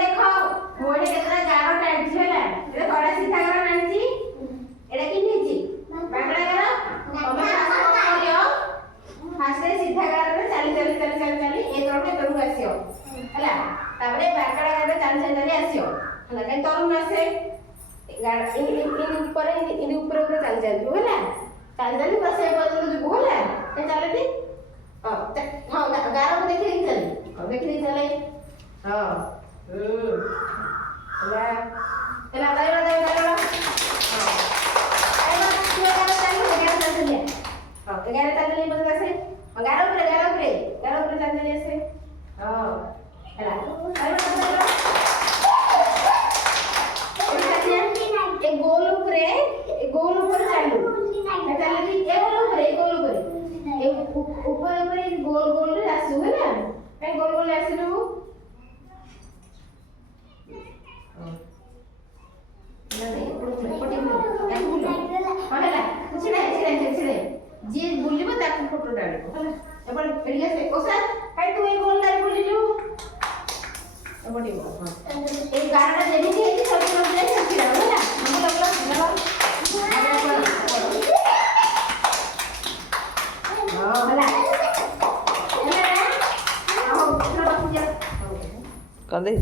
देखो मोड़े केतरा गारो टाइट छेला ए थोड़ा सीधा गारो नांची एडा कि नीची बांगड़ा गारो तमे करियो फास्ट सीधा गारो रे चली ए तरफ आसियो हला ताबरे बांगड़ा गारो चली आसियो हला कई तरुण आसे गाड़ इन ऊपर चल होला चल बस ए पर्यंत जुबू होला ए चले दी हां गारो को देखि चले देखि चले हां एला दाई हां एला तू गारो चली हां गारो चली बस आसे गारो ऊपर चली आसे हां एला एक गोल ऊपर चालू चलती एक गोल ऊपर गोल रे आसु है ना कई गोल आसिलु जी बुलिबो ताकू फोटो डालिबो होला एबन एडिया से ओसा काई तू ए गोल डाल बुलिलु एबडी हां ए गारडा जेमिति है सब लोग जाय सकती है होला हम लोग कर दे